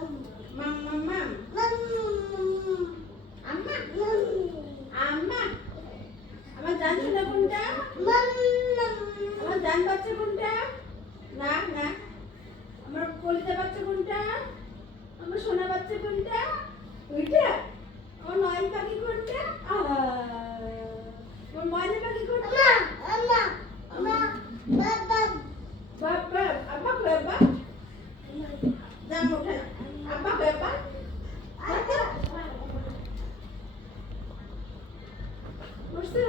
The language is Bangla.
মাম মাম মাম আম্মা আম্মা আমার জান শোনা কোনটা আমার জান বাচ্চা কোনটা না না আমার কলিজা বাচ্চা কোনটা আমার সোনা বাচ্চা কোনটা ওইটা আমার নয়ন পাখি কোনটা আমার ময়না পাখি কোনটা বাবা আব্বা বাবা জাম ওঠে না আব্বা বাবা বুঝছো